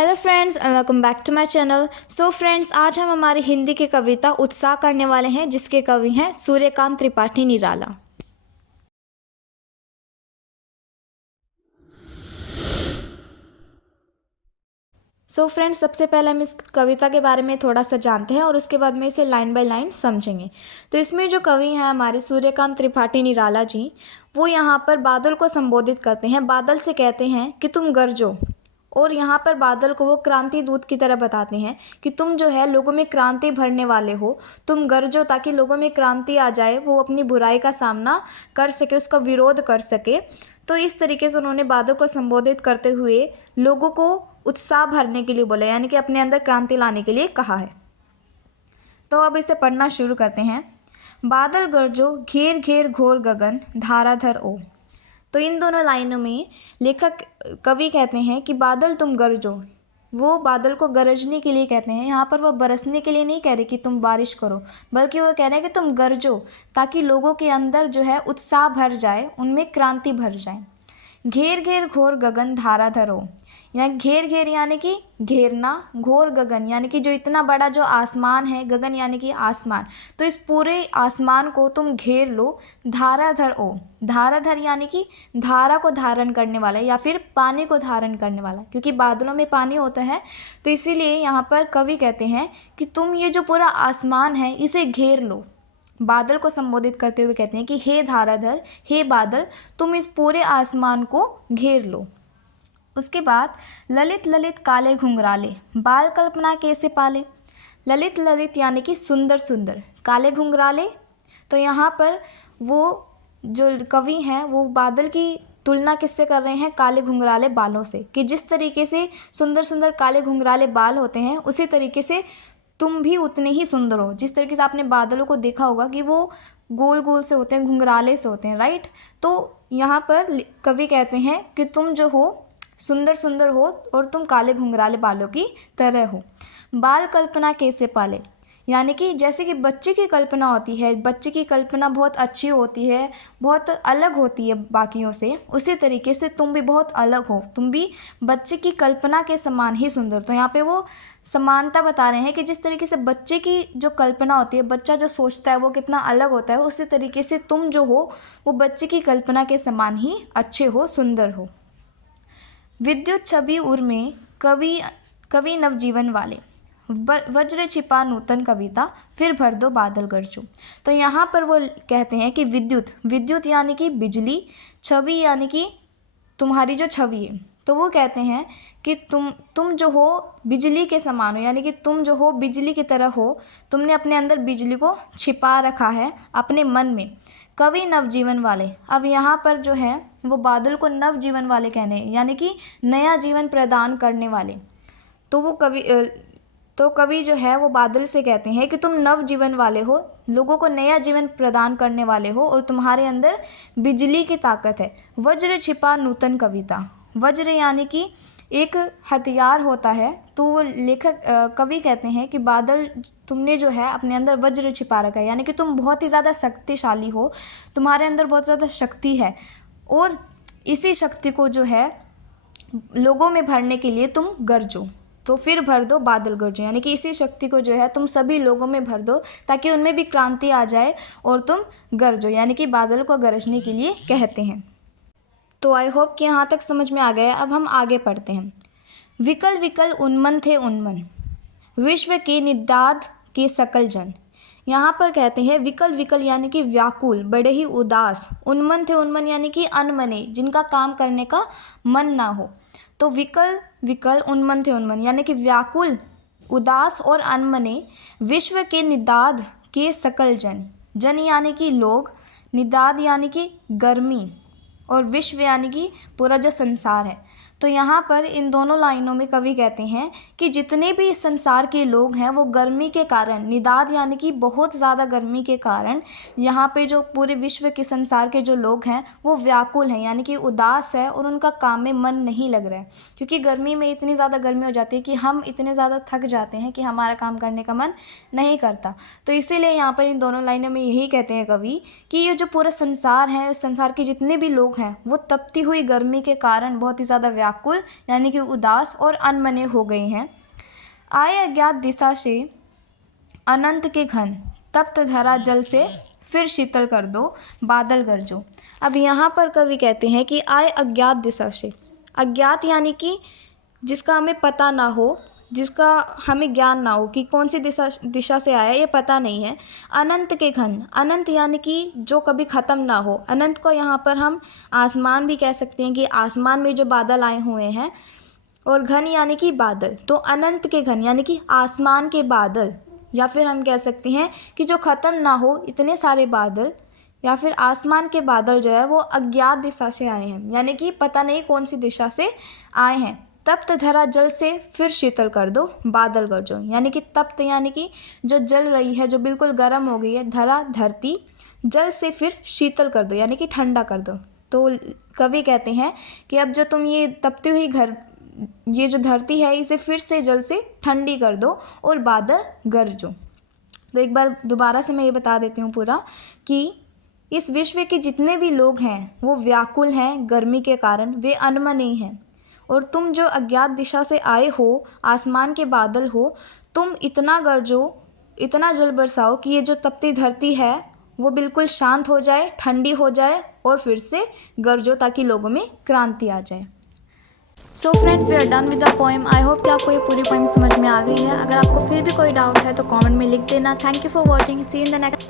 Hello friends, welcome back to my channel. So friends, आज हम हमारी हिंदी की कविता उत्साह करने वाले हैं, जिसके कवि हैं सूर्यकांत त्रिपाठी निराला। सो फ्रेंड्स, सबसे पहले हम इस कविता के बारे में थोड़ा सा जानते हैं और उसके बाद में इसे लाइन बाय लाइन समझेंगे। तो इसमें जो कवि हैं हमारे सूर्यकांत त्रिपाठी निराला जी, वो यहाँ पर बादल को संबोधित करते हैं। बादल से कहते हैं कि तुम गरजो, और यहाँ पर बादल को वो क्रांति दूत की तरह बताते हैं कि तुम जो है लोगों में क्रांति भरने वाले हो, तुम गरजो ताकि लोगों में क्रांति आ जाए, वो अपनी बुराई का सामना कर सके, उसका विरोध कर सके। तो इस तरीके से उन्होंने बादल को संबोधित करते हुए लोगों को उत्साह भरने के लिए बोला, यानी कि अपने अंदर क्रांति लाने के लिए कहा है। तो अब इसे पढ़ना शुरू करते हैं। बादल गरजो घेर घेर घोर गगन धाराधर ओ। तो इन दोनों लाइनों में लेखक कवि कहते हैं कि बादल तुम गरजो, वो बादल को गरजने के लिए कहते हैं। यहाँ पर वो बरसने के लिए नहीं कह रहे कि तुम बारिश करो, बल्कि वो कह रहे हैं कि तुम गरजो ताकि लोगों के अंदर जो है उत्साह भर जाए, उनमें क्रांति भर जाए। घेर घेर घोर गगन धाराधर हो, यहाँ घेर घेर यानी कि घेरना, घोर गगन यानी कि जो इतना बड़ा जो आसमान है, गगन यानी कि आसमान, तो इस पूरे आसमान को तुम घेर लो। धाराधर ओ, धाराधर यानी कि धारा को धारण करने वाला या फिर पानी को धारण करने वाला, क्योंकि बादलों में पानी होता है, तो इसीलिए यहाँ पर कवि कहते हैं कि तुम ये जो पूरा आसमान है इसे घेर लो। बादल को संबोधित करते हुए कहते हैं कि हे धाराधर, हे बादल, तुम इस पूरे आसमान को घेर लो। उसके बाद ललित ललित काले घुंघराले बाल कल्पना कैसे पाले। ललित ललित यानी कि सुंदर सुंदर, काले घुंघराले, तो यहाँ पर वो जो कवि हैं वो बादल की तुलना किससे कर रहे हैं, काले घुंघराले बालों से, कि जिस तरीके से सुंदर सुंदर काले घुंघराले बाल होते हैं, उसी तरीके से तुम भी उतने ही सुंदर हो। जिस तरीके से आपने बादलों को देखा होगा कि वो गोल गोल से होते हैं, घुंघराले से होते हैं, राइट। तो यहाँ पर कवि कहते हैं कि तुम जो हो सुंदर सुंदर हो और तुम काले घुंघराले बालों की तरह हो। बाल कल्पना कैसे पाले, यानी कि जैसे कि बच्चे की कल्पना होती है, बच्चे की कल्पना बहुत अच्छी होती है, बहुत अलग होती है बाकियों से, उसी तरीके से तुम भी बहुत अलग हो, तुम भी बच्चे की कल्पना के समान ही सुंदर। तो यहाँ पे वो समानता बता रहे हैं कि जिस तरीके से बच्चे की जो कल्पना होती है, बच्चा जो सोचता है वो कितना अलग होता है, उसी तरीके से तुम जो हो वो बच्चे की कल्पना के समान ही अच्छे हो, सुंदर हो। विद्युत छवि उर में कवि नवजीवन वाले, वज्र छिपा नूतन कविता, फिर भर दो बादल गरजो। तो यहाँ पर वो कहते हैं कि विद्युत यानी कि बिजली, छवि यानी कि तुम्हारी जो छवि है, तो वो कहते हैं कि तुम जो हो बिजली के समान हो, यानी कि तुम जो हो बिजली की तरह हो, तुमने अपने अंदर बिजली को छिपा रखा है अपने मन में। कवि नवजीवन वाले, अब यहाँ पर जो है वो बादल को नवजीवन वाले कहने हैं, यानी कि नया जीवन प्रदान करने वाले। तो वो कवि जो है वो बादल से कहते हैं कि तुम नव जीवन वाले हो, लोगों को नया जीवन प्रदान करने वाले हो, और तुम्हारे अंदर बिजली की ताकत है। वज्र छिपा नूतन कविता, वज्र यानी कि एक हथियार होता है, तो वो कवि कहते हैं कि बादल, तुमने जो है अपने अंदर वज्र छिपा रखा है, यानी कि तुम बहुत ही ज़्यादा शक्तिशाली हो, तुम्हारे अंदर बहुत ज़्यादा शक्ति है, और इसी शक्ति को जो है लोगों में भरने के लिए तुम गरजो। तो फिर भर दो बादल गरजो, यानी कि इसी शक्ति को जो है तुम सभी लोगों में भर दो ताकि उनमें भी क्रांति आ जाए और तुम गरजो, यानी कि बादल को गरजने के लिए कहते हैं। तो आई होप कि यहाँ तक समझ में आ गया। अब हम आगे पढ़ते हैं। विकल विकल उन्मन थे उन्मन, विश्व के निदाद के सकल जन। यहाँ पर कहते हैं विकल विकल यानी कि व्याकुल, बड़े ही उदास। उन्मन थे उन्मन यानी कि अनमने, जिनका काम करने का मन ना हो। तो विकल विकल उन्मन थे उन्मन यानी कि व्याकुल, उदास और अनमने, विश्व के निदाद के सकल जन। जन यानी कि लोग, निदाद यानी कि गर्मी, और विश्व यानी कि पूरा जो संसार है। तो यहाँ पर इन दोनों लाइनों में कवि कहते हैं कि जितने भी इस संसार के लोग हैं वो गर्मी के कारण, निदाद यानी कि बहुत ज़्यादा गर्मी के कारण, यहाँ पे जो पूरे विश्व के संसार के जो लोग हैं वो व्याकुल हैं, यानी कि उदास है, और उनका काम में मन नहीं लग रहा है, क्योंकि गर्मी में इतनी ज़्यादा गर्मी हो जाती है कि हम इतने ज़्यादा थक जाते हैं कि हमारा काम करने का मन नहीं करता। तो इसीलिए यहाँ पर इन दोनों लाइनों में यही कहते हैं कवि कि ये जो पूरा संसार है, इस संसार के जितने भी लोग हैं वो तपती हुई गर्मी के कारण बहुत ही ज़्यादा व्याकुल यानी कि उदास और अनमने हो गए हैं। आए अज्ञात दिशा से अनंत के घन, तप्त धरा जल से फिर शीतल कर दो, बादल गरजो। अब यहाँ पर कवि कहते हैं कि आए अज्ञात दिशा से। अज्ञात यानी कि जिसका हमें पता ना हो, जिसका हमें ज्ञान ना हो कि कौन सी दिशा से आया, ये पता नहीं है। अनंत के घन, अनंत यानी कि जो कभी ख़त्म ना हो। अनंत को यहाँ पर हम आसमान भी कह सकते हैं कि आसमान में जो बादल आए हुए हैं, और घन यानी कि बादल। तो अनंत के घन यानी कि आसमान के बादल, या फिर हम कह सकते हैं कि जो ख़त्म ना हो इतने सारे बादल, या फिर आसमान के बादल जो है वो अज्ञात दिशा से आए हैं, यानी कि पता नहीं कौन सी दिशा से आए हैं। तप्त धरा जल से फिर शीतल कर दो, बादल गरजो। यानी कि तप्त यानी कि जो जल रही है, जो बिल्कुल गर्म हो गई है, धरा धरती, जल से फिर शीतल कर दो यानी कि ठंडा कर दो। तो कवि कहते हैं कि अब जो तुम ये तपती हुई ये जो धरती है, इसे फिर से जल से ठंडी कर दो और बादल गरजो। तो एक बार दोबारा से मैं ये बता देती हूँ पूरा कि इस विश्व के जितने भी लोग हैं वो व्याकुल हैं गर्मी के कारण, वे अनमने हैं। और तुम जो अज्ञात दिशा से आए हो, आसमान के बादल हो, तुम इतना गरजो, इतना जल बरसाओ कि ये जो तपती धरती है वो बिल्कुल शांत हो जाए, ठंडी हो जाए और फिर से गरजो, ताकि लोगों में क्रांति आ जाए। So friends, we are done with the poem. I hope कि आपको ये पूरी पोएम समझ में आ गई है। अगर आपको फिर भी कोई डाउट है तो कमेंट में लिख देना। Thank you for watching, see in the next.